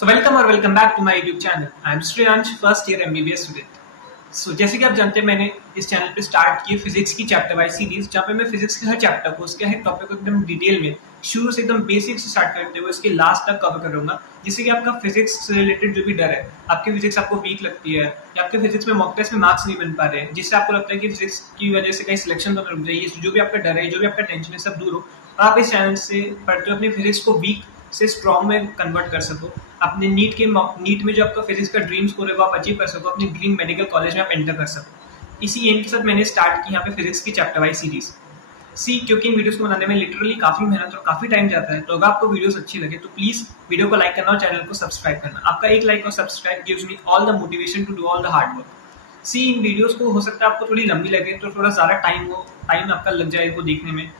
So welcome or welcome back to my YouTube channel. I am Shreyansh, first year MBBS student. So जैसे कि आप जानते हैं मैंने इस चैनल पे स्टार्ट की फिजिक्स की चैप्टर वाइज सीरीज जहाँ पे मैं फिजिक्स के हर चैप्टर को उसके हर टॉपिक को एकदम डिटेल में शुरू से एकदम बेसिक से स्टार्ट करते हुए उसके लास्ट तक कवर करूंगा, जिससे कि आपका फिजिक्स से रिलेटेड जो भी डर है, आपकी फिजिक्स आपको वीक लगती है या आपके फिजिक्स में मॉक टेस्ट में मार्क्स नहीं बन पा रहे हैं, जिससे आपको लगता है कि फिजिक्स की वजह से कहीं सिलेक्शन तो रुक जाइए, जो भी आपका डर है, जो भी आपका टेंशन है, सब दूर हो और आप इस चैनल से पढ़ते हुए अपनी फिजिक्स को वीक से स्ट्रॉन्ग में कन्वर्ट कर सको। अपने नीट में जो आपका फिजिक्स का ड्रीम स्कोर है वो आप अचीव कर सको, अपनी ड्रीम मेडिकल कॉलेज में आप एंटर कर सको। इसी एम के साथ मैंने स्टार्ट की यहाँ पे फिजिक्स की चैप्टर वाइज सीरीज क्योंकि इन वीडियोस को बनाने में लिटरली काफी मेहनत और काफी टाइम जाता है। तो अगर आपको वीडियोस अच्छी लगे तो प्लीज वीडियो को लाइक करना और चैनल को सब्सक्राइब करना। आपका एक लाइक और subscribe gives me all the motivation to do all the hard work. इन वीडियोस को हो सकता है आपको थोड़ी लंबी लगे, तो थोड़ा ज्यादा टाइम आपका लग जाए इनको देखने में,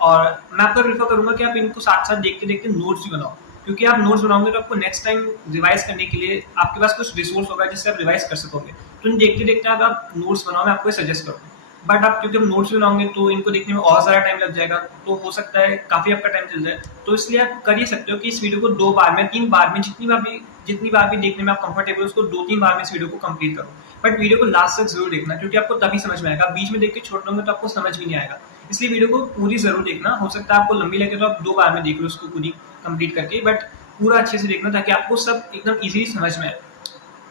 और मैं आपको प्रेफर करूंगा कि आप इनको साथ साथ देखते देखते नोट्स भी बनाओ, क्योंकि आप नोट्स बनाओगे तो आपको नेक्स्ट टाइम रिवाइज करने के लिए आपके पास कुछ रिसोर्स होगा जिससे आप रिवाइज कर सकोगे। तो इन देखते देखते आप नोट्स बनाओ, मैं आपको सजेस्ट करूँगा। बट आप क्योंकि हम नोट्स बनाओगे तो इनको देखने में और सारा टाइम लग जाएगा, तो हो सकता है काफी आपका टाइम चल जाए। तो इसलिए आप कर ही सकते हो कि इस वीडियो को 2 बार में 3 बार में जितनी बार भी देखने में आप कंफर्टेबल, उसको 2-3 बार में इस वीडियो को कंप्लीट करो। बट वीडियो को लास्ट तक जरूर देखना, क्योंकि आपको तभी समझ में आएगा। बीच में देख के छोड़ दोगे तो आपको समझ भी नहीं आएगा, इसलिए वीडियो को पूरी जरूर देखना। हो सकता है आपको लंबी लगे तो आप 2 बार में देख लो उसको पूरी कंप्लीट करके, बट पूरा अच्छे से देखना ताकि आपको सब एकदम इजीली समझ में आए।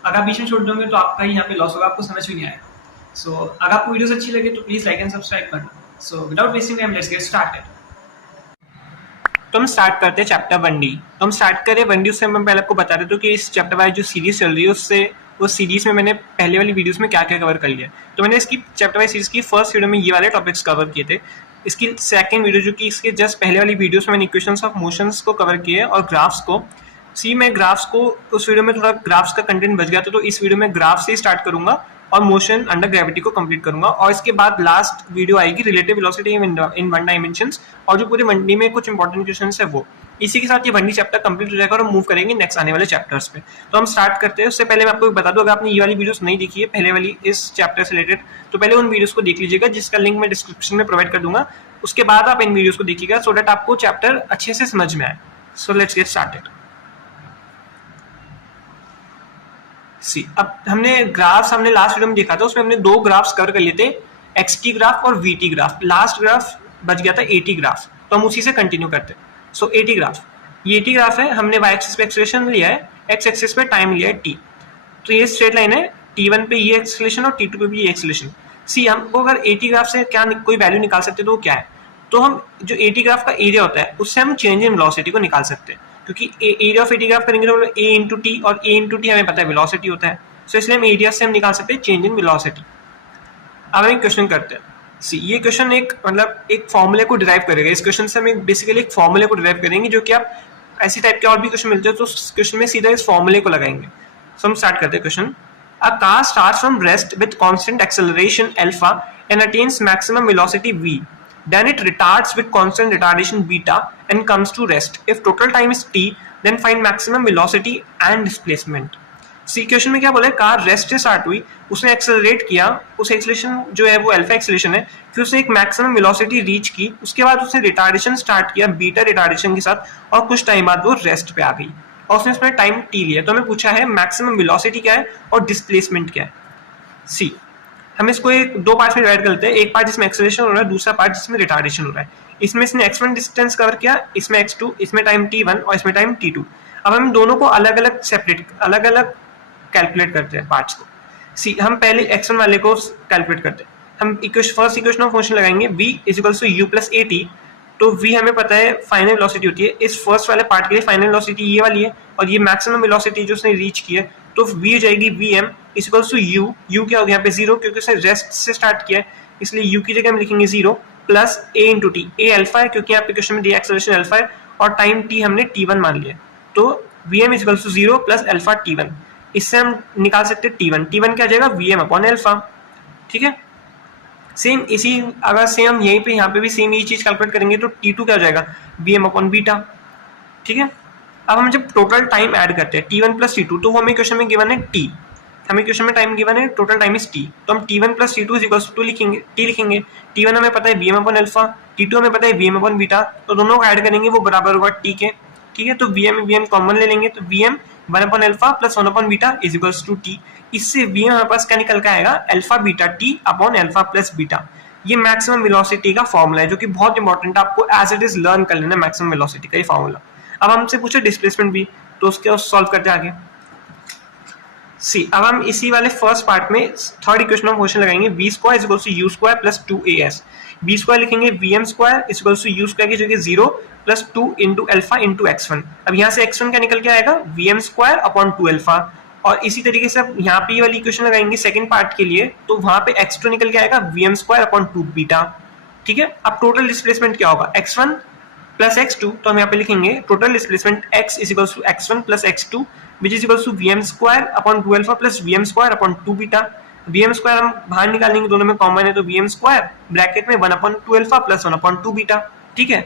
अगर बीच में छोड़ दोगे तो आपका ही यहाँ पे लॉस होगा, आपको समझ भी नहीं आएगा। सो अगर आपको वीडियोस अच्छी लगे तो प्लीज लाइक एंड सब्सक्राइब करना। So without wasting time let's get started. तो हम स्टार्ट करते हैं चैप्टर 1D। तो हम स्टार्ट करें 1D, उससे मैं पहले आपको बता देता हूँ कि इस चैप्टर वाइज जो सीरीज चल रही है उससे उस सीरीज में मैंने पहले वाली वीडियोस में क्या क्या कवर कर लिया। तो मैंने इसकी चैप्टर वाइज सीरीज की फर्स्ट वीडियो में ये वाले टॉपिक्स कवर किए थे। इसकी सेकंड वीडियो जो कि इसके जस्ट पहले वाली वीडियोस में मैंने इक्वेशंस ऑफ मोशंस को कवर किए और ग्राफ्स को। मैं ग्राफ्स को उस वीडियो में थोड़ा ग्राफ्स का कंटेंट बच गया था, तो इस वीडियो में ग्राफ से ही स्टार्ट करूंगा और मोशन अंडर ग्रेविटी को कंप्लीट करूंगा। और इसके बाद लास्ट वीडियो आएगी relative velocity in one dimensions, और जो पूरे 1D में कुछ इंपॉर्टेंट क्वेश्चंस है वो। इसी के साथ ये 1D चैप्टर कंप्लीट हो जाएगा और मूव करेंगे नेक्स्ट आने वाले चैप्टर्स पे। तो हम स्टार्ट करते हैं। उससे पहले मैं आपको बता दूं, अगर आपने ये वाली वीडियोस नहीं देखी है पहले वाली इस चैप्टर से रिलेटेड, तो पहले उन वीडियोस को देख लीजिएगा, जिसका लिंक मैं डिस्क्रिप्शन में प्रोवाइड कर दूंगा। उसके बाद आप इन वीडियोस को देखिएगा सो दैट आपको चैप्टर अच्छे से समझ में आए। So let's get started. अब हमने लास्ट वीडियो में देखा था, उसमें हमने 2 ग्राफ्स कवर कर लिए थे, एक्सटी ग्राफ और वीटी ग्राफ। लास्ट ग्राफ बच गया था एटी ग्राफ, तो हम उसी से कंटिन्यू करते हैं। सो एटी ग्राफ, ये एटी ग्राफ है। हमने वाई एक्सिस पे एक्सेलरेशन लिया है, एक्स एक्सिस पे टाइम लिया है टी। तो ये स्ट्रेट लाइन है, T1 पे ये एक्सेलरेशन और T2 पे भी ये एक्सेलरेशन। हमको अगर एटी ग्राफ से क्या कोई वैल्यू निकाल सकते हैं तो वो क्या है, तो हम जो एटी ग्राफ का एरिया होता है उससे हम चेंज इन वेलोसिटी को निकाल सकते हैं, क्योंकि एरिया ऑफ एटी ग्राफ करेंगे तो ए इंटू टी, और ए इंटू टी हमें पता है वेलोसिटी होता है। सो इसलिए हम एरिया से हम निकाल सकते हैं चेंज इन वेलोसिटी। अब हम एक क्वेश्चन करते हैं। ये क्वेश्चन एक फॉर्मूले को डिराइव करेगा। इस क्वेश्चन से हम बेसिकली एक फॉर्मूले को डिराइव करेंगे, जो कि आप ऐसी टाइप के और भी क्वेश्चन मिलते हैं तो उस क्वेश्चन में सीधा इस फॉर्मूले को लगाएंगे। सो हम स्टार्ट करते हैं question. A car starts from rest with constant acceleration alpha and attains maximum velocity v. Then it retards with constant retardation beta and comes to rest. If total time is t, then find maximum velocity and displacement. Equation में क्या बोला है, car rest से start हुई, उसने accelerate किया, उस acceleration जो है वो अल्फा एक्सेलरेशन है, फिर उसने एक मैक्सिमम वेलोसिटी रीच की, उसके बाद उसने रिटार्डेशन स्टार्ट किया बीटा रिटार्डेशन के साथ, और कुछ टाइम बाद वो रेस्ट पे आ गई और उसने इसमें टाइम टी लिया। तो हमें पूछा है मैक्सिमम वेलोसिटी क्या है और डिस्प्लेसमेंट क्या है। हम इसको 2 पार्ट में डिवाइड कर लेते हैं, एक पार्ट जिसमें एक्सेलरेशन हो रहा है, दूसरा पार्ट जिसमें रिटार्डेशन हो रहा है। इसमें इसने x1 डिस्टेंस कवर किया, इसमें x2, इसमें टाइम t1 और इसमें टाइम t2। अब हम दोनों को अलग अलग कैलकुलेट करते हैं पार्ट्स को। हम पहले x1 वाले को कैलकुलेट करते हैं। हम फर्स्ट इक्वेशन ऑफ मोशन लगाएंगे, v = u + at। तो v हमें पता है फाइनल वेलोसिटी होती है। इस फर्स्ट वाले पार्ट के लिए फाइनल वेलोसिटी ये वाली है, और ये मैक्सिमम वेलोसिटी जो उसने रीच की है, तो v हो जाएगी vm = u क्या हो गया यहाँ पे 0, क्योंकि उसने रेस्ट से स्टार्ट किया है, इसलिए u की जगह हम लिखेंगे 0 plus a × t। a alpha है क्योंकि यहाँ पे क्वेश्चन में दिया एक्सेलरेशन अल्फा है, और टाइम t हमने t1 मान लिया, तो vm = 0 प्लस अल्फा t1। इससे हम निकाल सकते हैं t1 क्या जाएगा vm/अल्फा। ठीक है, अगर सेम यहीं पे यहाँ पे भी सेम यही चीज कैलकुलेट करेंगे तो T2 क्या हो जाएगा vm/बीटा। ठीक है, अब हम जब टोटल टाइम ऐड करते हैं T1 + T2, तो हमें क्वेश्चन में गिवन है T, हमें क्वेश्चन में टाइम गिवन है टोटल टाइम इज T, तो हम T1 + T2 = T लिखेंगे। T1 हमें पता है vm/अल्फा, T2 हमें पता है vm/बीटा, तो दोनों को ऐड करेंगे वो बराबर होगा T के। ठीक है, तो वी एम कॉमन ले लेंगे, तो V M one by alpha plus one by beta is equals to T. इससे वी एम हमारे पास क्या निकल के आएगा, alpha beta T upon alpha plus beta. ये मैक्सिमम वेलोसिटी का फॉर्मूला है, जो कि बहुत इंपॉर्टेंट है, आपको एज इट इज लर्न कर लेना मैक्सिमम वेलोसिटी का ये फॉर्मूला। अब हमसे पूछे डिस्प्लेसमेंट भी, तो उसके सॉल्व करते आगे। सी, अब हम इसी वाले फर्स्ट पार्ट में थर्ड इक्वेशन में क्वेश्चन लगाएंगे, V square is equal to U square plus 2as। V square लिखेंगे V M square is equal to U square की जगह 0 plus 2 into alpha into x1। अब यहाँ से x1 क्या निकल के आएगा, V M square upon 2 alpha. और इसी तरीके से अब यहाँ पे वाली इक्वेशन लगाएंगे सेकंड पार्ट के लिए, तो वहां पे x2 निकल के आएगा V M square upon 2 beta. ठीक है, अब टोटल डिस्प्लेसमेंट क्या होगा, x1 प्लस x2, तो हम यहाँ पे लिखेंगे total displacement x is equal to x1 plus x2 which is equals to vm square upon 2 alpha plus vm square upon 2 beta. vm square हम बाहर निकालेंगे, दोनों में कॉमन है, तो vm square ब्रैकेट में 1/2 अल्फा प्लस 1/2 बीटा। ठीक है,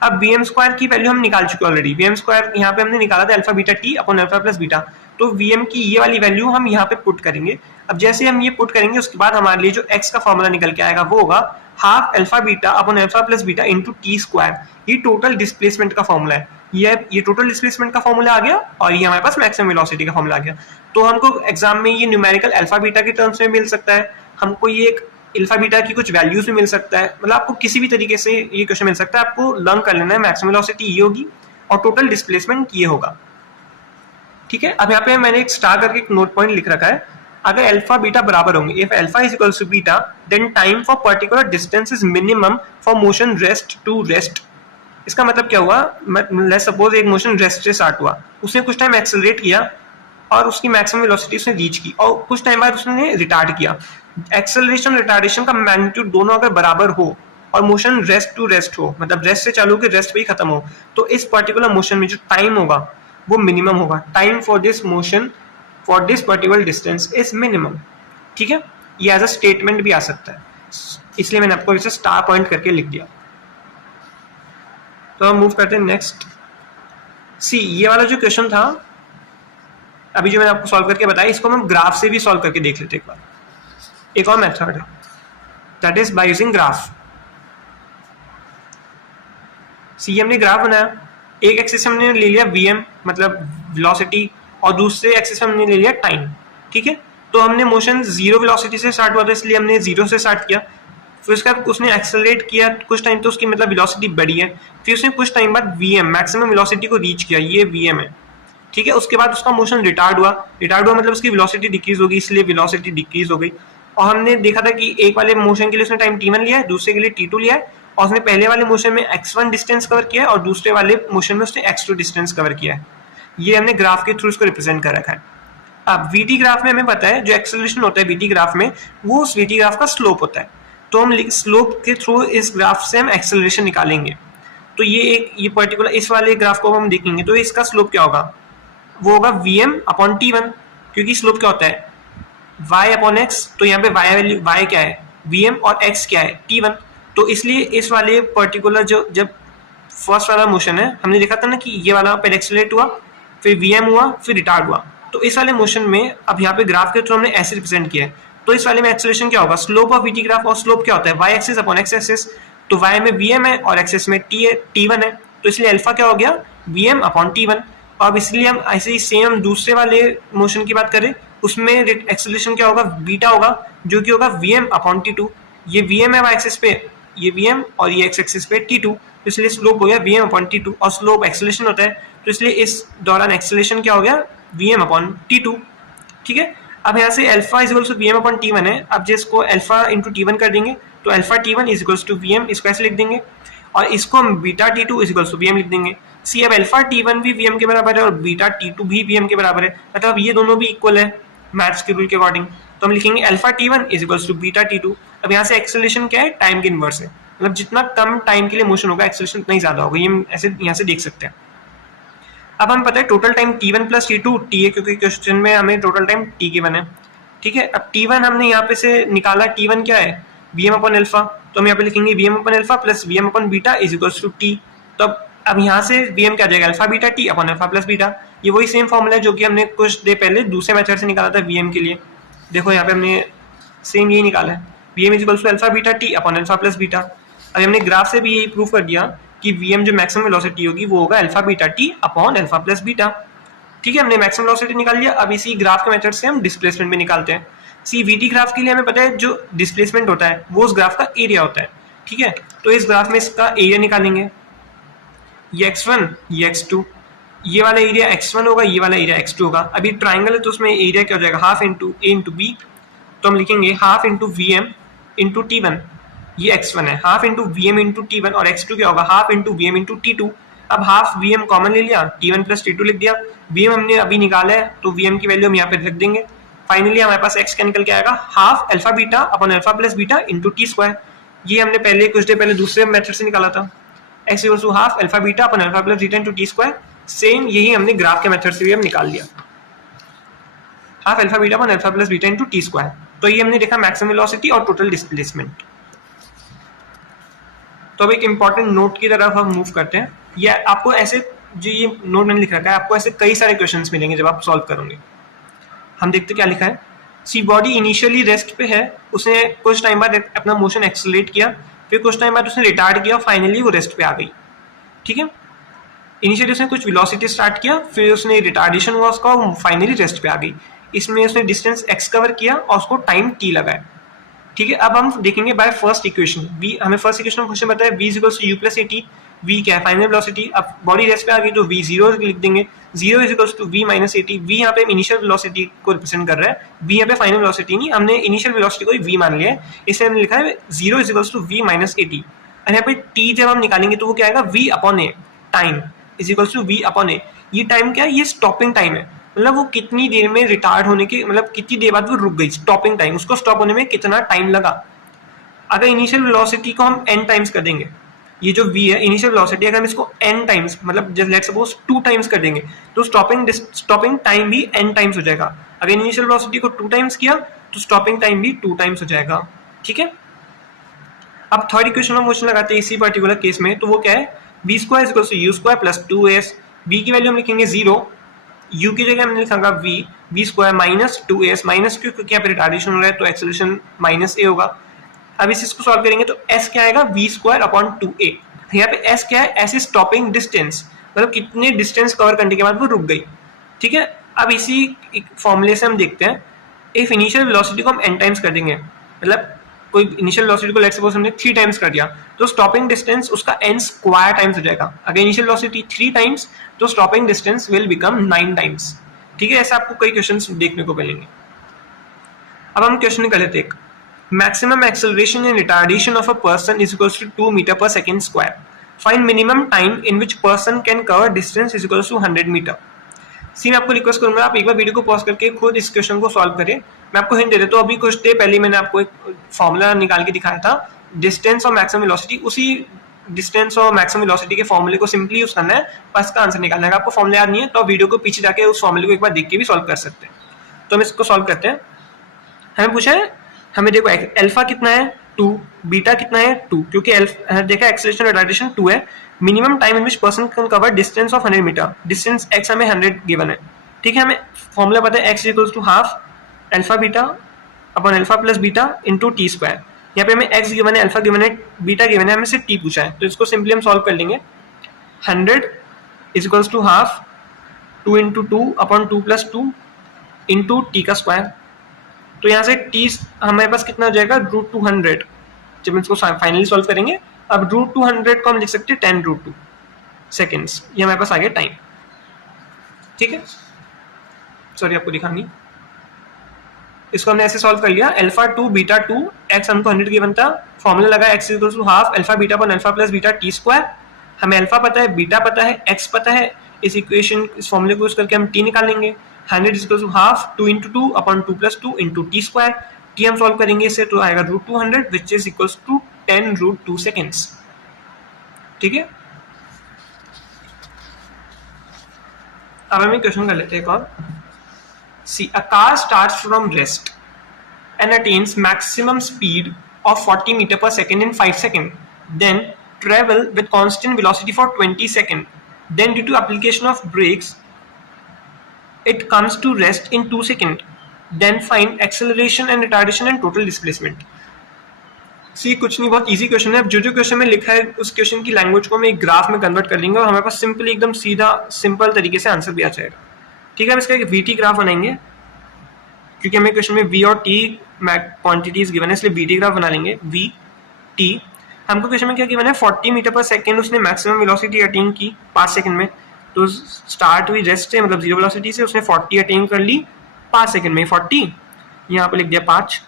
अब vm square की वैल्यू हम निकाल चुके ऑलरेडी, vm square यहाँ पे हमने निकाला था alpha beta T upon alpha plus beta, तो vm की ये वाली वैल्यू हम यहाँ पे पुट करेंगे। अब जैसे हम ये पुट करेंगे, उसके बाद हमारे लिए जो x का फॉर्मूला निकल के आएगा वो होगा half alpha beta upon alpha plus beta into T square. ये टोटल डिस्प्लेसमेंट का फॉर्मूला है, ये टोटल डिस्प्लेसमेंट का फॉर्मूला आ गया, और ये हमारे पास मैक्सिमम वेलोसिटी का फॉर्मूला आ गया। तो हमको एग्जाम में ये न्यूमेरिकल अल्फा बीटा के टर्म्स में मिल सकता है, हमको ये एक अल्फा बीटा की कुछ वैल्यूज में मिल सकता है, मतलब आपको किसी भी तरीके से ये क्वेश्चन मिल सकता है। आपको लर्न कर लेना है मैक्सिमम वेलोसिटी ये होगी और टोटल डिस्प्लेसमेंट ये होगा। ठीक है, अब यहाँ पे मैंने एक स्टार करके एक नोट पॉइंट लिख रखा है, अगर अल्फा बीटा बराबर होंगे, if alpha is equals to beta then time for particular distance is minimum for motion rest to rest. इसका मतलब क्या हुआ, लेट्स सपोज एक मोशन रेस्ट से स्टार्ट हुआ, उसने कुछ टाइम एक्सेलरेट किया और उसकी मैक्सिमम वेलोसिटी उसने रीच की, और कुछ टाइम बाद उसने रिटार्ड किया। एक्सेलरेशन रिटार्डेशन का मैग्नीट्यूड दोनों अगर बराबर हो और मोशन रेस्ट टू रेस्ट हो, मतलब रेस्ट से चालू होकर रेस्ट पे ही खत्म हो, तो इस पर्टिकुलर मोशन में जो टाइम होगा वो मिनिमम होगा। Time for this motion for this particular distance is minimum. ठीक है, ये एज अ स्टेटमेंट भी आ सकता है, इसलिए मैंने आपको इसे स्टार पॉइंट करके लिख दिया। तो हम मूव करते हैं नेक्स्ट। सी, ये वाला जो क्वेश्चन था अभी जो मैंने आपको सॉल्व करके बताया, इसको हम ग्राफ से भी सॉल्व करके देख लेते एक बार। एक और मेथड है, that is by using graph. See, हमने ग्राफ बनाया, एक एक्सिस हमने ले लिया वीएम मतलब वेलोसिटी, और दूसरे एक्सिस में हमने ले लिया टाइम। ठीक है, तो हमने मोशन जीरो वेलोसिटी से स्टार्ट हुआ था, इसलिए हमने जीरो से स्टार्ट किया, फिर उसके बाद उसने एक्सेलरेट किया कुछ टाइम, तो उसकी मतलब वेलोसिटी बढ़ी है, फिर उसने कुछ टाइम बाद वीएम मैक्सिमम वेलोसिटी को रीच किया, ये वीएम है। ठीक है, उसके बाद उसका मोशन रिटार्ड हुआ मतलब उसकी वेलोसिटी डिक्रीज होगी, इसलिए वेलोसिटी डिक्रीज हो गई। और हमने देखा था कि एक वाले मोशन के लिए उसने टाइम t1 लिया है, दूसरे के लिए t2 लिया है, और उसने पहले वाले मोशन में x1 डिस्टेंस कवर किया है और दूसरे वाले मोशन में उसने x2 डिस्टेंस कवर किया है। ये हमने ग्राफ के थ्रू इसको रिप्रेजेंट कर रखा है। अब वीटी ग्राफ में हमें पता है जो एक्सेलरेशन होता है वीटी ग्राफ में, वो उस वीटी ग्राफ का स्लोप होता है, तो हम स्लोप के थ्रू इस ग्राफ से हम एक्सेलरेशन निकालेंगे। तो ये पर्टिकुलर इस वाले ग्राफ को हम देखेंगे, तो इसका स्लोप क्या होगा, वो होगा vm अपॉन t1, क्योंकि स्लोप क्या होता है y अपॉन x, तो यहाँ पे y क्या है vm और x क्या है t1, तो इसलिए इस वाले पर्टिकुलर जो जब फर्स्ट वाला मोशन है, हमने देखा था ना कि ये वाला पहले एक्सेलरेट हुआ, फिर vm हुआ, फिर रिटार्ड हुआ, तो इस वाले मोशन में अब यहाँ पे ग्राफ के थ्रू हमने ऐसे रिप्रेजेंट किया है, तो इस वाले में एक्सेलरेशन क्या होगा, स्लोप ऑफ वीटी ग्राफ, और स्लोप क्या होता है y axis upon x axis, तो y में vm है और एक्सिस में t1 है, तो इसलिए अल्फा क्या हो गया vm अपॉन t1। अब इसलिए हम ऐसे ही सेम दूसरे वाले मोशन की बात करें, उसमें एक्सेलरेशन क्या होगा, बीटा होगा, जो कि होगा vm अपॉन t2। ये vm है y एक्सिस पे, ये vm और ये x एक्सिस पे t2, तो इसलिए स्लोप हो गया vm अपॉन t2, और स्लोप एक्सेलरेशन होता है, तो इसलिए इस दौरान एक्सेलरेशन क्या हो गया vm अपॉन t2। ठीक है, अब यहाँ से alpha is equals to vm upon t1 है, अब जिसको अल्फा इंटू t1 कर देंगे, तो alpha t1 is equals to vm, इसको ऐसे लिख देंगे, और इसको हम beta t2 is equals to vm लिख देंगे। सी, अब अल्फा t1 भी vm के बराबर है और बीटा t2 भी vm के बराबर है, मतलब ये दोनों भी इक्वल है मैथ्स के रूल के अकॉर्डिंग, तो हम लिखेंगे alpha t1 is equals to beta t2। अब यहाँ से एक्सेलरेशन क्या है, टाइम के इनवर्स है, मतलब जितना कम टाइम के लिए मोशन होगा एक्सेलरेशन उतना ही ज्यादा होगा, ये हम ऐसे यहाँ से देख सकते हैं। अब हमें पता है total time t1 plus t2 t है, क्योंकि क्वेश्चन में हमें टोटल टाइम t के बने। ठीक है, अब t1 हमने यहाँ पे से निकाला, t1 क्या है vm अपॉन अल्फा, तो हम यहाँ पे लिखेंगे vm upon alpha plus vm upon beta is equals to t। तो अब यहाँ से vm क्या आ जाएगा, alpha beta t upon alpha plus beta, ये वही सेम फॉर्मूला है जो कि हमने कुछ देर पहले दूसरे मेथड से निकाला था vm के लिए। देखो यहाँ पे हमने सेम यही निकाला है, vm is equals to alpha beta t upon alpha plus beta. अब हमने ग्राफ से भी यही प्रूव कर दिया कि वीएम जो मैक्सिमम वेलोसिटी होगी वो होगा alpha beta T upon alpha plus beta. ठीक है, हमने मैक्सिमम वेलोसिटी निकाल लिया। अब इसी ग्राफ के मेथड से हम डिस्प्लेसमेंट भी निकालते हैं। सी वीटी ग्राफ के लिए हमें पता है जो डिस्प्लेसमेंट होता है वो उस ग्राफ का एरिया होता है। ठीक है, तो इस ग्राफ में इसका एरिया निकालेंगे, ये x1 ये x2, ये वाला एरिया x1 होगा, ये वाला एरिया x2 होगा। अभी ट्राइंगल है तो उसमें एरिया क्या हो जाएगा, half into A into B, तो हम लिखेंगे half into V M into T one, ये x1 है, half into V M into T one, और x2 क्या होगा, half into V M into T two. अब हाफ वी एम कॉमन ले लिया, T one plus T two लिख दिया, वी एम हमने अभी निकाला है तो वी एम की वैल्यू हम यहाँ पे रख देंगे। फाइनली हमारे पास x क्या निकल के आएगा, half alpha beta upon alpha plus beta into T square. ये हमने पहले कुछ देर पहले दूसरे मेथड से निकाला था, x equal to half alpha beta upon alpha plus beta into T square. Same यही हमने ग्राफ के मेथड से भी हम निकाल लिया, half alpha beta upon alpha plus beta into T square. तो ये हमने देखा मैक्सिमम वेलोसिटी और टोटल डिस्प्लेसमेंट। तो अब एक इंपॉर्टेंट नोट की तरफ हम मूव करते हैं। या आपको ऐसे जो ये नोट मैंने लिख रखा है, आपको ऐसे कई सारे क्वेश्चंस मिलेंगे जब आप सॉल्व करोगे। हम देखते क्या लिखा है, सी बॉडी इनिशियली रेस्ट पे है, उसने कुछ टाइम बाद अपना मोशन एक्सेलरेट किया, फिर कुछ टाइम बाद उसने रिटार्ड किया, फाइनली वो रेस्ट पे आ गई। ठीक है, इनिशियली उसने कुछ वेलोसिटी स्टार्ट किया, फिर उसने रिटार्डेशन हुआ उसका, फाइनली रेस्ट पे आ गई। इसमें उसने डिस्टेंस x कवर किया और उसको टाइम t लगाया। ठीक है, अब हम देखेंगे बाय फर्स्ट इक्वेशन। v हमें फर्स्ट इक्वेशन में क्वेश्चन बताया v equals to u plus at, v क्या है, फाइनल वेलोसिटी। अब बॉडी रेस्ट पे आ गई तो v जीरो लिख देंगे, zero is equals to v minus at। v यहाँ पे इनिशियल वेलोसिटी को रिप्रेजेंट कर रहा है, v यहाँ पे फाइनल वेलोसिटी नहीं, हमने इनिशियल वेलोसिटी को v मान लिया है, इसलिए हमने लिखा है zero is equals to v minus at। और यहाँ पे t जब हम निकालेंगे तो वो क्या आएगा, v upon a, time is equals to v upon a। ये टाइम क्या है, ये स्टॉपिंग टाइम है, मतलब वो कितनी देर में रिटार्ड होने की, मतलब कितनी देर बाद वो रुक गई, स्टॉपिंग टाइम, उसको स्टॉप होने में कितना टाइम लगा। अगर इनिशियल वेलोसिटी को हम n टाइम्स कर देंगे, ये जो v है इनिशियल वेलोसिटी, अगर हम इसको n टाइम्स मतलब जस्ट लेट्स सपोज 2 टाइम्स कर देंगे तो स्टॉपिंग टाइम भी n टाइम्स हो जाएगा। अगर इनिशियल वेलोसिटी को 2 टाइम्स किया तो स्टॉपिंग टाइम भी 2 टाइम्स हो जाएगा। ठीक है, अब थर्ड इक्वेशन में मोशन लगाते हैं इसी पर्टिकुलर केस में, तो वो क्या है, v square is equals to u square plus 2s। v की वैल्यू हम लिखेंगे 0, u की जगह हमने लिखा v square minus 2s, minus क्योंकि यहाँ पे रिटार्डेशन हो रहा है तो एक्सेलरेशन माइनस a होगा। अब इसको सॉल्व करेंगे तो s क्या आएगा, v स्क्वायर अपॉन 2a। यहाँ पे s क्या है, s इज स्टॉपिंग डिस्टेंस, मतलब कितने डिस्टेंस कवर करने के बाद वो रुक गई। ठीक है, अब इसी फॉर्मूले से हम देखते हैं, इफ इनिशियल वेलोसिटी को हम n टाइम्स कर देंगे, मतलब कोई इनिशियल वेलोसिटी को लेट्स सपोज हमने 3 टाइम्स कर दिया तो स्टॉपिंग डिस्टेंस उसका n स्क्वायर टाइम्स हो जाएगा। अगर इनिशियल वेलोसिटी 3 टाइम्स तो stopping distance will become 9 times. ठीक है, ऐसे आपको कई क्वेश्चंस देखने को मिलेंगे। अब हम क्वेश्चन निकाल लेते हैं। Maximum acceleration in retardation of a person is equals to 2 metre per second square. Find minimum time in which person can cover distance is equals to 100 metre. See मैं आपको रिक्वेस्ट करूंगा आप एक बार वीडियो को pause करके खुद इस question को सॉल्व करें। मैं आपको हिंट दे देता हूँ, अभी कुछ देर पहले मैंने आपको एक फॉर्मूला निकाल के दिखाया था डिस्टेंस और मैक्सिमम वेलोसिटी, उसी डिस्टेंस और मैक्सिमम वेलोसिटी के फॉर्मूले को सिंपली यूज करना है, बस का आंसर निकालना है। आपको फॉर्मूला याद नहीं है तो वीडियो को पीछे जाके उस फॉर्मूले को एक बार देख के भी सॉल्व कर सकते हैं। तो हम इसको सॉल्व करते हैं। हमें पूछा है, हमें देखो अल्फा कितना है 2, बीटा कितना है 2, क्योंकि देखा एक्सेलरेशन रिटार्डेशन 2 है। Minimum time in which person can cover distance of 100 metre, distance x हमें 100 गिवन है। ठीक है, हमें फॉर्मूला पता है x equals to half alpha beta upon alpha plus beta into T square. यहाँ पे हमें x गिवन है, अल्फा गिवन है, बीटा गिवन है, हमें से t पूछा है, तो इसको सिंपली हम सॉल्व कर लेंगे। 100 is equals to half 2 into 2 upon 2 plus 2 into T का स्क्वायर। तो यहाँ से t हमारे पास कितना हो जाएगा, √200। जब हम इसको फाइनली सॉल्व करेंगे, अब √200 को हम लिख सकते हैं 10√2 सेकेंड्स। ये हमारे पास आ गया टाइम। ठीक है, सॉरी आपको दिखा नहीं, इसको हमने ऐसे सॉल्व कर लिया। अल्फा 2 बीटा 2 x हमको 100 गिवन था, फॉर्मूला लगा x equals to half alpha beta upon alpha plus beta T square. हमें अल्फा पता है, बीटा पता है, x पता है, इस इक्वेशन इस फॉर्मूले को यूज करके हम t निकालेंगे। 100 equals to half 2 into 2 upon 2 plus 2 into T square. t हम सॉल्व करेंगे इससे तो आएगा √200 which is equals to 10√2 seconds. ठीक है, अब हम क्वेश्चन कर लेते हैं एक और। See, a car starts from rest and attains maximum speed of 40 meter per second in 5 seconds. Then travel with constant velocity for 20 seconds. Then due to application of brakes, it comes to rest in 2 seconds. Then find acceleration and retardation and total displacement. सी कुछ नहीं, बहुत easy question है। अब जो जो question में लिखा है उस क्वेश्चन की लैंग्वेज को हम एक ग्राफ में कन्वर्ट कर लेंगे और हमारे पास सिंपली एकदम सीधा सिंपल तरीके से आंसर भी आ जाएगा। ठीक है, हम इसका एक वीटी ग्राफ बनाएंगे क्योंकि हमें क्वेश्चन में वी और टी क्वांटिटीज गिवन है, इसलिए वीटी ग्राफ बना लेंगे। वी टी हमको क्वेश्चन में क्या गिवन है, 40 मीटर पर सेकेंड उसने मैक्सिमम वेलोसिटी अटेन की 5 सेकंड में। तो स्टार्ट हुई रेस्ट से, मतलब जीरो वेलोसिटी से, उसने 40 अटेन कर ली 5 सेकंड में। 40 यहाँ पे लिख दिया 5।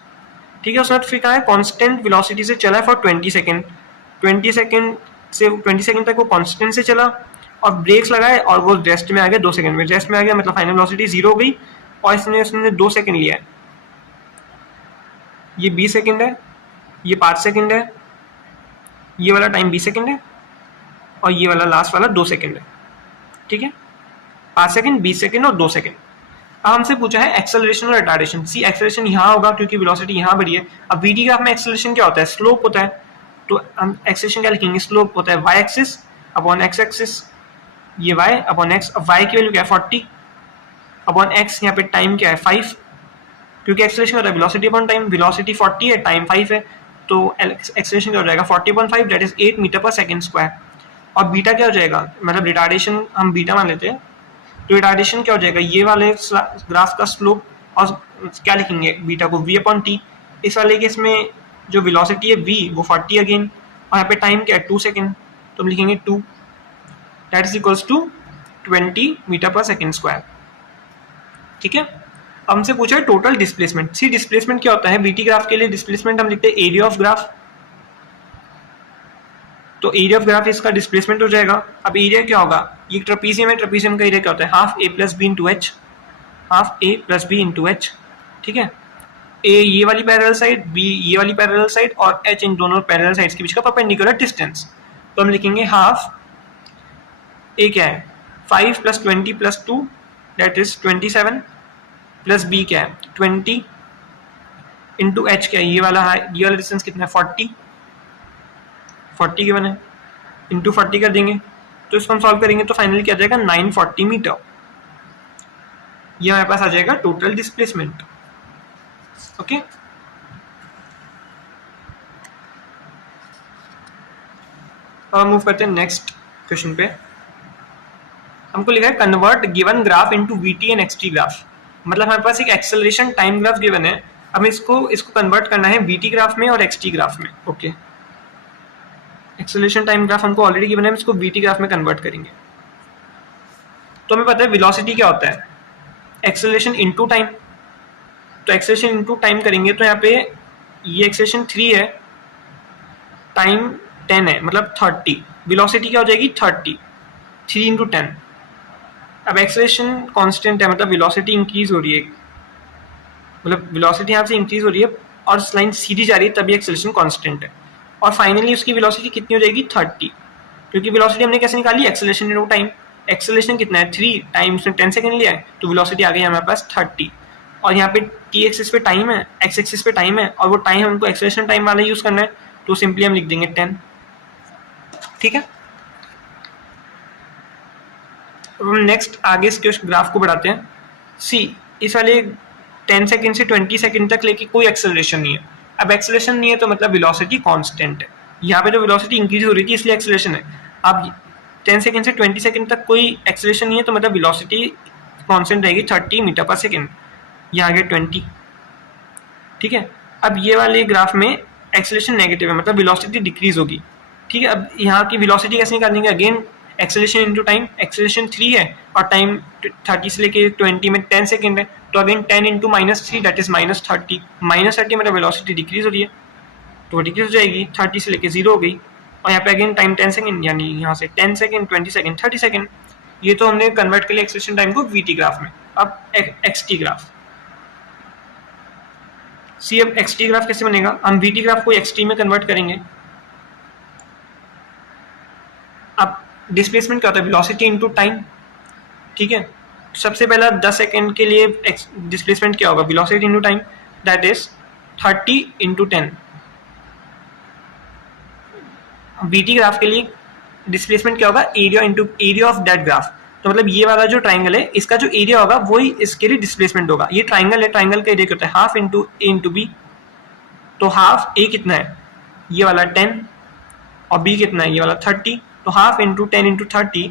ठीक है, उसने फिर कहा है कांस्टेंट वेलोसिटी से चला फॉर 20 सेकंड। 20 सेकंड तक वो कांस्टेंट से चला और ब्रेक्स लगाए और वो रेस्ट में आ गया 2 सेकंड में। रेस्ट में आ गया मतलब फाइनल वेलोसिटी 0 हो गई और उसने 2 सेकंड लिया है। ये 20 सेकंड है, ये 5 सेकंड है, ये वाला टाइम 20 सेकंड है और ये वाला लास्ट वाला 2 सेकंड है। ठीक है, 5 सेकंड, 20 सेकंड और 2 सेकंड। अब हमसे पूछा है एक्सेलरेशन और रिटार्डेशन। सी एक्सेलरेशन यहाँ होगा क्योंकि वेलोसिटी यहाँ बढ़ी है। अब वीटी ग्राफ में एक्सेलरेशन क्या होता है, स्लोप होता है। तो हम एक्सेलरेशन क्या लिखेंगे, स्लोप होता है Y axis upon X axis, ये वाई अपॉन एक्स। अब वाई की वैल्यू क्या है 40 अपॉन एक्स, यहाँ पे टाइम क्या है 5, क्योंकि एक्सेलरेशन होता है वेलोसिटी अपॉन टाइम। वेलोसिटी 40 है, टाइम 5 है, तो एक्सेलरेशन क्या हो जाएगा 40/5 that is 8 metre per second square. और बीटा क्या हो जाएगा, मतलब रिटार्डेशन हम बीटा मान लेते हैं, तो रिटार्डेशन क्या हो जाएगा, ये वाले ग्राफ का स्लोप और क्या लिखेंगे बीटा को v/t। इस वाले केस में जो वेलोसिटी है v वो 40 अगेन और यहाँ पे टाइम क्या है 2 सेकंड, तो हम लिखेंगे 2 that is equals to 20 metre per second square. ठीक है, अब हमसे पूछा है टोटल डिस्प्लेसमेंट। सी डिस्प्लेसमेंट क्या होता है, वीटी ग्राफ के लिए डिस्प्लेसमेंट हम लिखते हैं एरिया ऑफ ग्राफ। तो एरिया ऑफ ग्राफ इसका डिस्प्लेसमेंट हो जाएगा। अब एरिया क्या होगा, ये ट्रेपीजियम है, ट्रेपीजियम का एरिया क्या होता है half A plus B into H, half A plus B into H. ठीक है, ए ये वाली पैरेलल साइड, बी ये वाली पैरेलल साइड और एच इन दोनों पैरेलल साइड्स के बीच का परपेंडिकुलर डिस्टेंस। तो हम लिखेंगे हाफ ए क्या है 5 + 20 + 2 दैट इज 27 प्लस बी क्या है 20 इंटू एच क्या है ये वाला डिस्टेंस कितना है 40 गिवन है, इंटू 40 कर देंगे। तो इसको हम सॉल्व करेंगे तो फाइनली क्या आ जाएगा 940 मीटर। ये हमारे पास आ जाएगा टोटल डिस्प्लेसमेंट। ओके, अब मूव करते हैं नेक्स्ट क्वेश्चन पे। हमको लिखा है convert given graph into VT and XT graph. मतलब हमारे पास एक एक्सेलरेशन टाइम ग्राफ गिवन है, अब इसको कन्वर्ट करना है वीटी ग्राफ में और एक्सटी ग्राफ में। ओके, एक्सेलरेशन टाइम ग्राफ हमको ऑलरेडी गिवन है, इसको वीटी ग्राफ में कन्वर्ट करेंगे। तो हमें पता है वेलोसिटी क्या होता है, एक्सेलरेशन इनटू टाइम। तो एक्सेलरेशन इनटू टाइम करेंगे तो यहाँ पे ये एक्सेलरेशन 3 है, टाइम 10 है, मतलब 30। वेलोसिटी क्या हो जाएगी 30, 3 × 10। अब एक्सेलरेशन कांस्टेंट है, मतलब वेलोसिटी इंक्रीज हो रही है, मतलब वेलोसिटी यहाँ से इंक्रीज हो रही है और लाइन सीधी जा रही है, तभी एक्सेलरेशन कांस्टेंट है। और फाइनली उसकी वेलोसिटी कितनी हो जाएगी 30, क्योंकि वेलोसिटी हमने कैसे निकाली एक्सेलरेशन इनटू टाइम। एक्सेलरेशन कितना है 3, टाइम उसने 10 सेकंड लिया है, तो वेलोसिटी आ गई हमारे पास 30। और यहाँ पे टी एक्सिस पे टाइम है, एक्स एक्सिस पे टाइम है, और वो टाइम हमको एक्सेलरेशन टाइम वाला यूज करना है, तो सिंपली हम लिख देंगे 10। ठीक है, अब हम नेक्स्ट आगे इसके ग्राफ को बढ़ाते हैं। सी इस वाले 10 सेकंड से 20 सेकंड तक लेके कोई एक्सेलरेशन नहीं है। अब एक्सेलरेशन नहीं है तो मतलब वेलोसिटी कांस्टेंट है। यहाँ पे जो वेलोसिटी इंक्रीज हो रही थी इसलिए एक्सेलरेशन है। अब 10 सेकंड से 20 सेकंड तक कोई एक्सेलरेशन नहीं है तो मतलब वेलोसिटी कांस्टेंट रहेगी 30 मीटर पर सेकंड, यहाँ आगे 20। ठीक है, अब ये वाले ग्राफ में एक्सेलरेशन नेगेटिव है, मतलब वेलोसिटी डिक्रीज होगी। ठीक है, अब यहाँ की वेलोसिटी कैसे निकालेंगे, again acceleration into time. Acceleration 3 है और टाइम 30 से लेके 20 में 10 सेकंड है, तो अगेन 10 × -3 दैट इज -30। -30 मतलब वेलोसिटी डिक्रीज हो रही है, तो डिक्रीज हो जाएगी, 30 से लेके 0 हो गई। और यहाँ पे अगेन टाइम 10 सेकंड, यानी यहाँ से 10 सेकंड, 20 सेकंड, 30 सेकंड। ये तो हमने कन्वर्ट कर लिया एक्सेलरेशन टाइम को वीटी ग्राफ में। अब एक्सटी ग्राफ, सी अब एक्सटी ग्राफ कैसे बनेगा, हम वीटी ग्राफ को एक्सटी में कन्वर्ट करेंगे। अब डिस्प्लेसमेंट क्या होता है, वेलोसिटी इनटू टाइम। ठीक है, सबसे पहला 10 सेकंड के लिए डिस्प्लेसमेंट क्या होगा, velocity into time that is 30 × 10। VT graph के लिए डिस्प्लेसमेंट क्या होगा, area into area of that graph. तो मतलब ये वाला जो ट्राइंगल है इसका जो एरिया होगा वही इसके लिए डिस्प्लेसमेंट होगा। ये ट्राइंगल है, ट्राइंगल का एरिया क्या होता है half into A into B. तो हाफ ए कितना है ये वाला 10 और बी कितना है, ये वाला 30, तो half into 10 into 30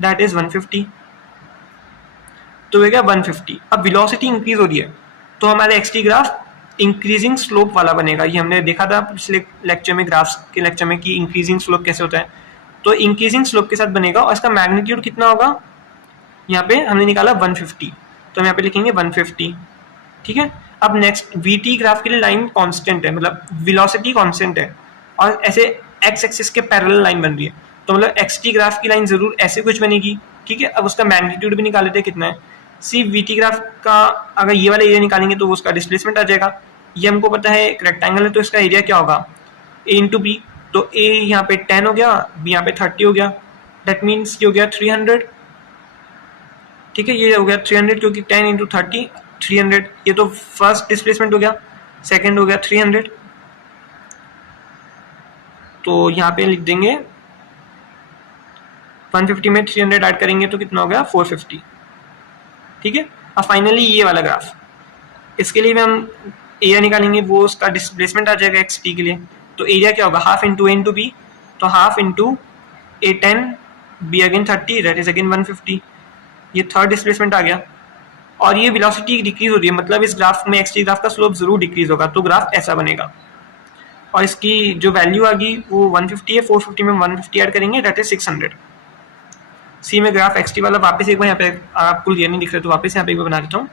that is 150, तो ये क्या 150। अब वेलोसिटी इंक्रीज हो रही है तो हमारा एक्सटी ग्राफ इंक्रीजिंग स्लोप वाला बनेगा। ये हमने देखा था पिछले लेक्चर में, ग्राफ्स के लेक्चर में, कि इंक्रीजिंग स्लोप कैसे होता है। तो इंक्रीजिंग स्लोप के साथ बनेगा और इसका मैग्नीट्यूड कितना होगा, यहाँ पे हमने निकाला 150, तो हम यहाँ पे लिखेंगे 150। ठीक है, अब नेक्स्ट वीटी ग्राफ के लिए लाइन कांस्टेंट है, मतलब वेलोसिटी कांस्टेंट है और ऐसे एक्स एक्सिस के पैरेलल लाइन बन रही है, तो मतलब एक्सटी ग्राफ की लाइन जरूर ऐसे कुछ बनेगी। ठीक है, अब उसका मैग्नीट्यूड भी निकाल लेते हैं कितना है। सी वीटी ग्राफ का अगर ये वाला एरिया निकालेंगे तो उसका डिस्प्लेसमेंट आ जाएगा। ये हमको पता है एक रेक्टेंगल है तो इसका एरिया क्या होगा, ए इंटू बी, तो ए यहाँ पे 10 हो गया, बी यहाँ पे 30 हो गया, दैट मीन्स ये हो गया 300। ठीक है, ये हो गया 300 क्योंकि 10 इंटू 30 300, ये तो फर्स्ट डिस्प्लेसमेंट हो गया, सेकंड हो गया 300, तो यहाँ पे लिख देंगे 150 में 300 ऐड करेंगे तो कितना हो गया 450। ठीक है, अब फाइनली ये वाला ग्राफ, इसके लिए भी हम एरिया निकालेंगे, वो उसका डिस्प्लेसमेंट आ जाएगा एक्स टी के लिए, तो एरिया क्या होगा half into A into B, तो half into A 10 B again 30 that is again 150, ये थर्ड डिस्प्लेसमेंट आ गया। और ये वेलोसिटी डिक्रीज हो रही है, मतलब इस ग्राफ में एक्स टी ग्राफ का स्लोप जरूर डिक्रीज होगा, तो ग्राफ ऐसा बनेगा। और इसकी जो वैल्यू आ गई वो 150 है, 450 में 150 ऐड करेंगे दैट इज 600। सी में ग्राफ एक्स टी वाला वापस एक बार यहाँ पे आपको क्लियर नहीं दिख रहा तो वापस यहाँ पे एक बार बना देता हूँ।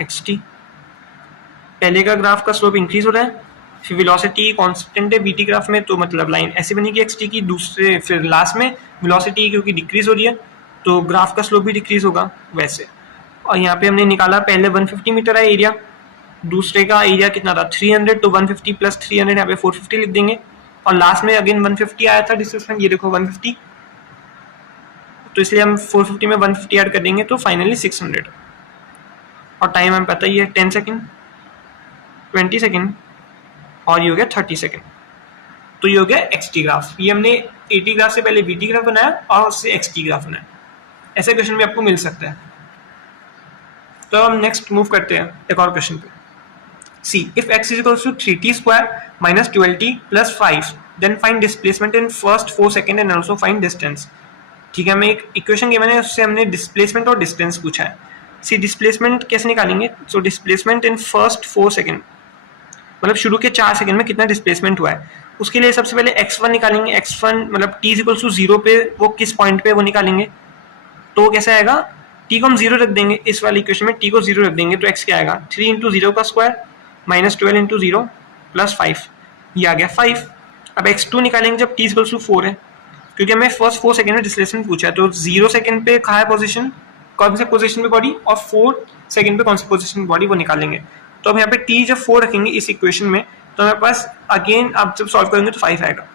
एक्स टी पहले का ग्राफ का स्लोप इंक्रीज हो रहा है, फिर वेलोसिटी कांस्टेंट है बीटी ग्राफ में, तो मतलब लाइन ऐसे बनेगी एक्स टी की, दूसरे फिर लास्ट में वेलोसिटी क्योंकि डिक्रीज हो रही है तो ग्राफ का स्लोप भी डिक्रीज होगा वैसे। और यहाँ पे हमने निकाला पहले 150 मीटर है एरिया, दूसरे का एरिया कितना था 300, तो 150 प्लस 300 यहाँ पे 450 लिख देंगे, और लास्ट में अगेन 150 आया था डिस्टेंस, ये देखो 150, तो इसलिए हम 450 में 150 ऐड कर देंगे तो फाइनली 600। और टाइम हमें पता ही है 10 सेकेंड, 20 सेकेंड और ये हो गया 30 सेकेंड। तो ये हो गया एक्स टी ग्राफ। ये हमने ए टी ग्राफ से पहले बी टी ग्राफ बनाया और उससे एक्स टी ग्राफ बनाया, ऐसे क्वेश्चन भी आपको मिल सकता है। तो हम नेक्स्ट मूव करते हैं एक और क्वेश्चन पे। See if x is equals to 3t square minus 12t plus 5 then find displacement in first 4 second and also find distance। ठीक है, हमें एक इक्वेशन गिवन है उससे हमने डिस्प्लेसमेंट और डिस्टेंस पूछा है। सी डिस्प्लेसमेंट कैसे निकालेंगे, so displacement in first 4 second, मतलब शुरू के 4 सेकेंड में कितना डिस्प्लेसमेंट हुआ है, उसके लिए सबसे पहले x1 निकालेंगे। x1 मतलब t इक्वल्स टू 0 पे वो किस पॉइंट पे वो निकालेंगे, तो वो कैसे आएगा, t को हम 0 रख देंगे, इस वाले इक्वेशन में t को 0 रख देंगे तो x क्या आएगा 3 इंटू 0 का स्क्वायर माइनस 12 इंटू 0 प्लस 5, ये आ गया 5। अब x2 निकालेंगे जब t इक्वल्स टू 4 है, क्योंकि हमें फर्स्ट 4 सेकेंड में डिस्प्लेसमेंट पूछा है, तो 0 सेकेंड पे कहाँ है पोजीशन, कौन से पोजीशन पे बॉडी, और 4 सेकेंड पे कौन सी पोजीशन पे बॉडी, वो निकालेंगे। तो अब यहाँ पे t जब 4 रखेंगे इस इक्वेशन में तो हमारे पास अगेन आप जब सॉल्व करेंगे तो 5 आएगा,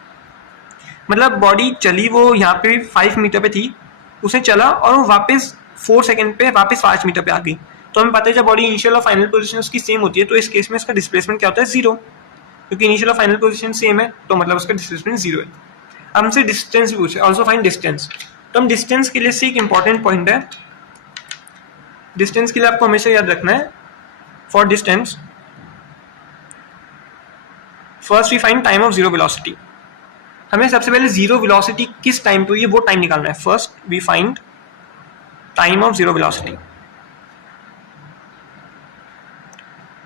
मतलब बॉडी चली वो यहाँ पे 5 मीटर पे थी, उसे चला और वो वापस 4 सेकेंड पे वापस 5 मीटर पे आ गई। तो हमें पता है जब बॉडी इनिशियल और फाइनल पोजीशन उसकी सेम होती है तो इस केस में इसका डिस्प्लेसमेंट क्या होता है 0, क्योंकि इनिशियल और फाइनल पोजीशन सेम है तो मतलब उसका डिस्प्लेसमेंट 0 है। अब हमसे डिस्टेंस भी पूछे, ऑल्सो फाइंड डिस्टेंस। तो हम डिस्टेंस के लिए से एक इंपॉर्टेंट पॉइंट है, डिस्टेंस के लिए आपको हमेशा याद रखना है, for distance first we find time of zero velocity. हमें सबसे पहले जीरो वेलोसिटी किस टाइम पे हुई है वो टाइम निकालना है। First we find time of zero velocity.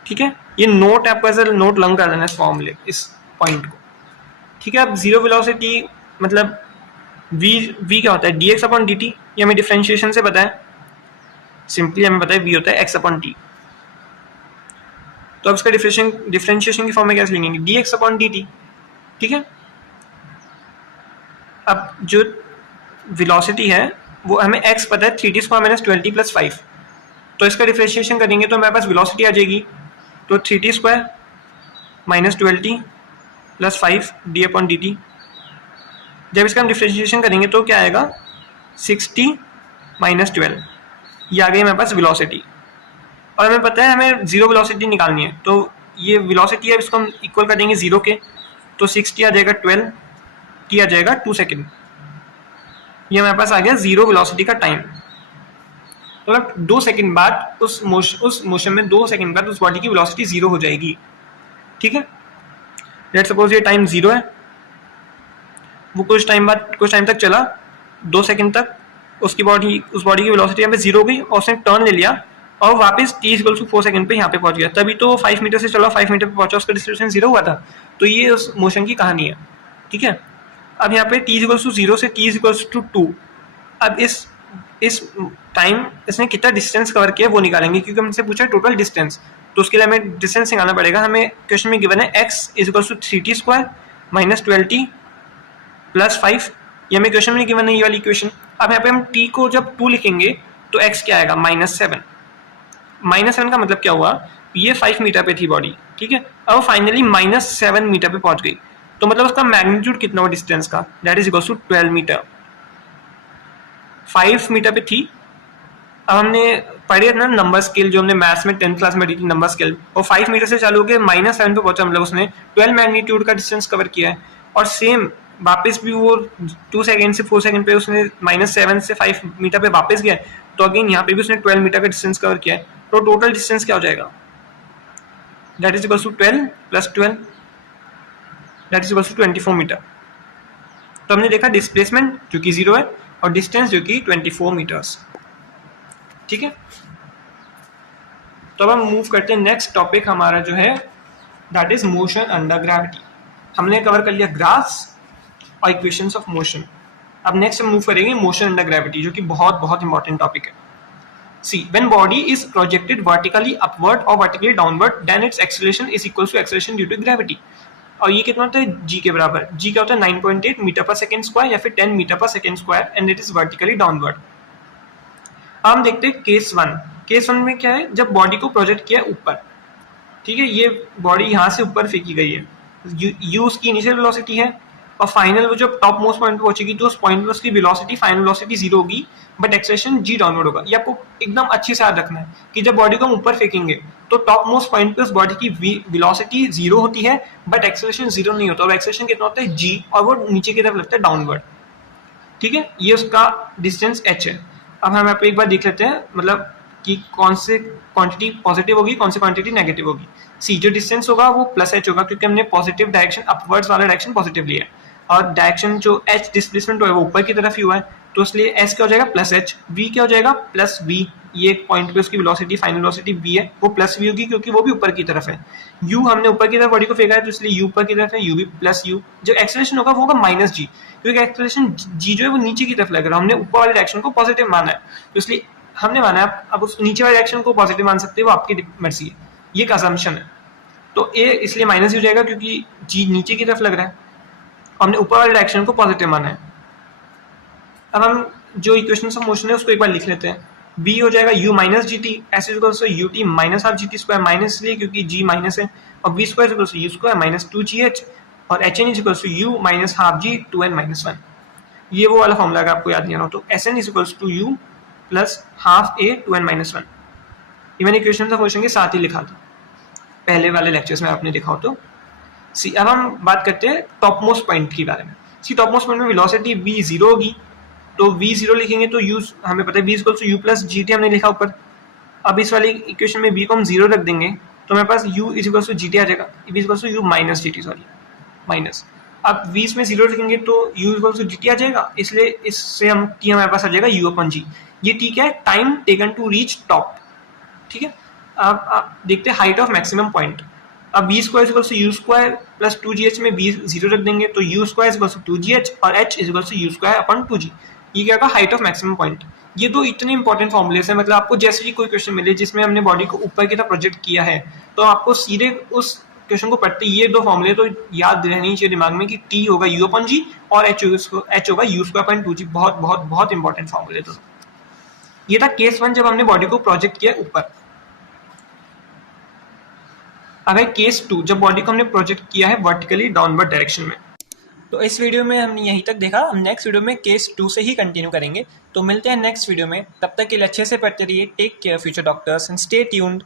ठीक है, ये नोट आपको ऐसे नोट लंग कर देना है फॉर्मूले इस पॉइंट को। ठीक है, अब जीरो वेलोसिटी मतलब v क्या होता है dx अपॉन dt, ये हमें डिफरेंशिएशन से पता है, सिंपली हमें पता है v होता है x अपॉन t। तो अब इसका डिफरेंशिएशन की फॉर्म में कैसे लिखेंगे dx अपॉन dt। ठीक है, अब जो वेलोसिटी है वो हमें x पता है 3t square minus 12t plus 5, तो इसका डिफरेंशिएशन करेंगे तो हमारे पास वेलोसिटी आ जाएगी, तो 3t square minus 12t plus 5 D upon D T. जब इसका हम डिफरेंशिएशन करेंगे तो क्या आएगा 6t माइनस 12, ये आ गई हमारे पास वेलोसिटी। और हमें पता है हमें जीरो वेलोसिटी निकालनी है, तो ये वेलोसिटी है इसको हम इक्वल कर देंगे 0 के, तो 6t आ जाएगा 12, t आ जाएगा 2 सेकेंड, ये हमारे पास आ गया जीरो वेलोसिटी का टाइम। तो मतलब 2 सेकेंड बाद उस मोशन में 2 सेकेंड बाद उस बॉडी की वेलोसिटी 0 हो जाएगी। ठीक है। लेट्स सपोज ये टाइम 0 है, वो कुछ टाइम तक चला, 2 सेकंड तक उस बॉडी की वेलोसिटी यहाँ पे 0 हो गई और उसने टर्न ले लिया और वापस t=4 सेकंड पे यहाँ पे पहुंच गया। तभी तो 5 मीटर से चला, 5 मीटर पे पहुंचा, उसका डिस्टेंस 0 हुआ था। तो ये उस मोशन की कहानी है, ठीक है। अब यहाँ पे t=0 से t=2, अब इस टाइम इसने कितना डिस्टेंस कवर किया वो निकालेंगे, क्योंकि हमसे पूछा टोटल डिस्टेंस। तो उसके लिए हमें डिस्टेंस निकालना पड़ेगा। हमें क्वेश्चन में गिवन है x=3t² - 12t + 5, ये हमें क्वेश्चन में गिवन है, ये वाली इक्वेशन। अब यहाँ पे हम t को जब 2 लिखेंगे तो x क्या आएगा, -7। -7 का मतलब क्या हुआ, ये 5 मीटर पे थी बॉडी, ठीक है। अब फाइनली -7 मीटर पे पहुंच गई, तो मतलब उसका मैग्नीट्यूड कितना हुआ डिस्टेंस का, that is equal to 12 metre. 5 metre पे थी। अब हमने पढ़ी ना नंबर स्केल, जो हमने मैथ्स में 10th क्लास में पढ़ी थी नंबर स्केल, और 5 मीटर से चालू होकर -7 पे पहुंचा, मतलब उसने 12 मैग्नीट्यूड का डिस्टेंस कवर किया है। और सेम वापस भी वो 2 सेकंड से 4 सेकंड पे उसने -7 से 5 मीटर पे वापस गया, तो अगेन यहाँ पे भी उसने 12 मीटर का डिस्टेंस कवर किया है। तो टोटल डिस्टेंस क्या हो जाएगा, that is equal to 12 + 12, that is equal to 24 metre. तो हमने देखा डिस्प्लेसमेंट जो कि 0 है और डिस्टेंस जो कि 24 मीटर्स, ठीक है। तो अब हम मूव करते हैं नेक्स्ट टॉपिक हमारा जो है, that is motion under gravity. हमने कवर कर लिया ग्राफ्स और इक्वेशंस ऑफ मोशन। अब नेक्स्ट हम मूव करेंगे मोशन अंडर ग्रेविटी, जो कि बहुत बहुत इंपॉर्टेंट टॉपिक है। See when body is projected vertically upward और vertically downward, then its acceleration is equal to acceleration due to gravity. और ये कितना होता है, g के बराबर। g क्या होता है, 9.8 मीटर पर सेकेंड स्क्वायर या फिर 10 मीटर पर second square, and it is vertically downward. हम देखते हैं केस 1। केस 1 में क्या है, जब बॉडी को प्रोजेक्ट किया ऊपर, ठीक है, ये बॉडी यहाँ से ऊपर फेंकी गई है, u उसकी इनिशियल वेलोसिटी है, और फाइनल वो जब टॉप मोस्ट पॉइंट पे पहुंचेगी तो उस पॉइंट में उसकी वेलोसिटी, फाइनल वेलोसिटी 0 होगी, बट एक्सेलरेशन g डाउनवर्ड होगा। ये आपको एकदम अच्छे से याद रखना है कि जब बॉडी को हम ऊपर फेंकेंगे तो टॉप मोस्ट पॉइंट पे उस बॉडी की वेलोसिटी 0 होती है, बट एक्सेलरेशन 0 नहीं होता। और एक्सेलरेशन कितना होता है, g, और वो नीचे की तरफ लगता है डाउनवर्ड, ठीक है। ये उसका डिस्टेंस h है। अब हम यहाँ पे एक बार देख लेते हैं, मतलब कि कौन से क्वांटिटी पॉजिटिव होगी, कौन सी क्वांटिटी नेगेटिव होगी। सी जो डिस्टेंस होगा वो +h होगा, क्योंकि हमने पॉजिटिव डायरेक्शन, अपवर्ड्स वाला डायरेक्शन पॉजिटिव लिया है, और डायरेक्शन जो h डिस्प्लेसमेंट है वो ऊपर की तरफ ही हुआ है, तो इसलिए s क्या हो जाएगा, +h। v क्या हो जाएगा, +v। ये एक पॉइंट पे उसकी वेलोसिटी, फाइनल वेलोसिटी v है, वो +v होगी क्योंकि वो भी ऊपर की तरफ है। u हमने ऊपर की तरफ बॉडी को फेंका है, तो इसलिए u ऊपर की तरफ है, u भी +u। जो एक्सेलरेशन होगा वो होगा -g, क्योंकि एक्सेलरेशन g जो है वो नीचे की तरफ लग रहा है, हमने ऊपर वाले डायरेक्शन को पॉजिटिव माना है, तो इसलिए हमने माना है। अब उस नीचे वाले डायरेक्शन को पॉजिटिव मान सकते हो, वो आपकी मर्जी है, ये एक असम्पशन है। तो a इसलिए माइनस हो जाएगा क्योंकि g नीचे की तरफ लग रहा है, हमने ऊपर वाले डायरेक्शन को पॉजिटिव माना है। अब हम जो इक्वेशन ऑफ मोशन है उसको एक बार लिख लेते हैं। b हो जाएगा u - gt, s equals to ut - half gt square, minus इसलिए क्योंकि g माइनस है, और v square equals to u square - 2gh, और hn equals to u - half g 2n - 1। ये वो वाला फॉर्मूला, अगर आपको याद नहीं आ रहा हो तो sn equals to u + half a 2n - 1। ये मैंने इक्वेशन ऑफ मोशन के साथ ही लिखा था पहले वाले लेक्चर्स में, आपने देखा हो तो। सी अब हम बात करते हैं टॉप मोस्ट पॉइंट के बारे में। सी टॉप मोस्ट पॉइंट में वेलोसिटी v 0 होगी, तो v 0 लिखेंगे तो u हमें पता है v equals to u + gt हमने लिखा ऊपर। अब इस वाली इक्वेशन में v को हम 0 रख देंगे तो हमारे पास u इक्वल्स टू gt आ जाएगा, v equals to u - gt, sorry minus. अब v इसमें 0 रखेंगे तो u इक्वल्स टू gt आ जाएगा, इसलिए इससे हम t हमारे पास आ जाएगा u/g। ये t क्या है, time taken to reach top, ठीक है। अब आप देखते हैं हाइट ऑफ मैक्सिमम पॉइंट। अब v square equals to u square + 2gh में v 0 रख देंगे तो u square equals to 2gh और h equals to u square upon 2g। ये क्या होगा, हाइट ऑफ मैक्सिमम पॉइंट। ये दो इतने इंपॉर्टेंट फॉर्मूलेस हैं, मतलब आपको जैसे ही कोई क्वेश्चन मिले जिसमें हमने बॉडी को ऊपर की तरफ प्रोजेक्ट किया है, तो आपको सीधे उस क्वेश्चन को पढ़ते ये दो फॉर्मूले तो याद रहनी चाहिए दिमाग में कि t होगा u/g और h होगा u स्क्वायर अपॉन 2g। बहुत बहुत बहुत इंपॉर्टेंट फॉर्मूले। तो ये था केस 1 जब हमने बॉडी को प्रोजेक्ट किया ऊपर। अगर केस 2 जब बॉडी को हमने प्रोजेक्ट किया है वर्टिकली डाउनवर्ड डायरेक्शन में। तो इस वीडियो में हमने यहीं तक देखा, हम नेक्स्ट वीडियो में केस 2 से ही कंटिन्यू करेंगे। तो मिलते हैं नेक्स्ट वीडियो में, तब तक के लिए अच्छे से पढ़ते रहिए। Take care future doctors and stay tuned.